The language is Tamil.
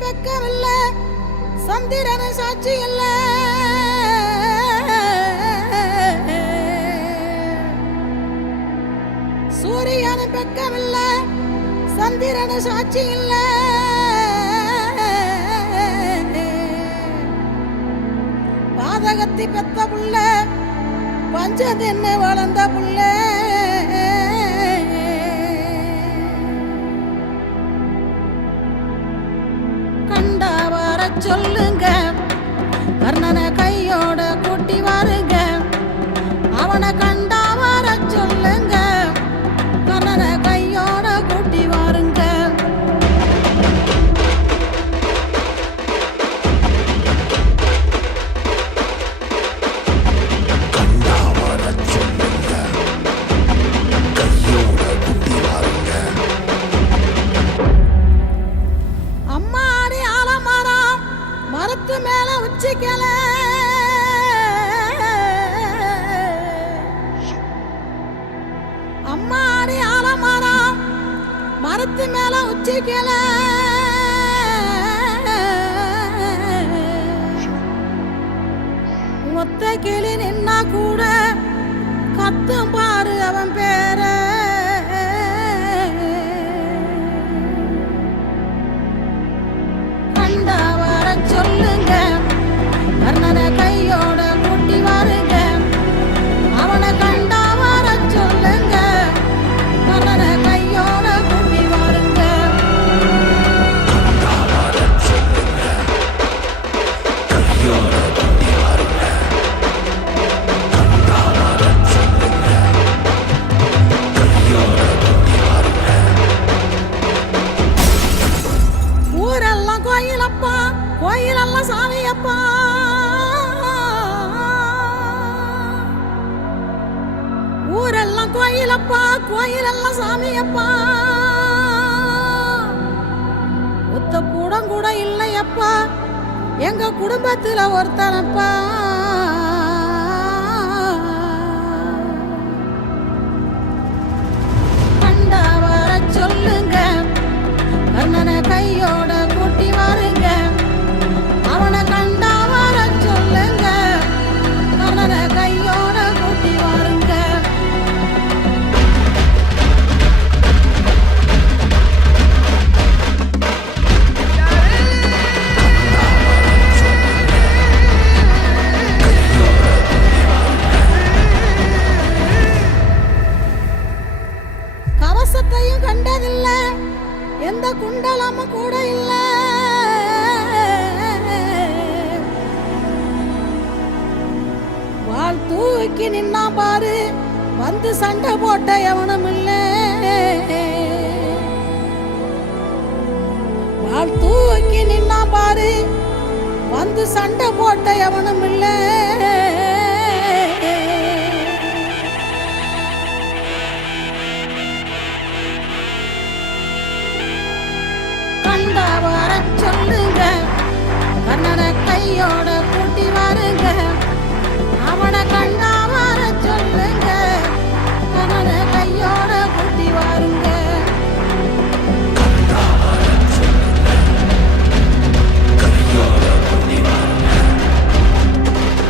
வெக்கமில்ல சந்திரன சாட்சி இல்ல சூரியன வெக்கமில்ல சந்திரன சாட்சி இல்ல பாதகத்தி பெத்த புள்ள பஞ்சதென்ன வளர்ந்த புள்ள? சொல்லுங்க. கர்ணனை மேல அம்மா அடி ஆலமரம் மரத்து மேல உச்சிக்கல மொத்த கிளி நின்னா கூட கத்தும் கோயிலெல்லாம் சாமியப்பா. ஊரெல்லாம் கோயிலப்பா கோயிலெல்லாம் சாமியப்பா. ஒத்த கூடம் கூட இல்லையப்பா. எங்க குடும்பத்துல ஒருத்தனப்பா. கண்டா சொல்லுங்க கண்ணனை கையோட கவசத்தையும் கண்டதில்ல. எந்த குண்டலமும் கூட இல்ல. வாழ் தூக்கி நின்னா பாரு வந்து சண்டை போட்ட எவனும் இல்ல. வாழ் தூக்கி நின்னா பாரு வந்து சண்டை போட்ட எவனும் இல்லை.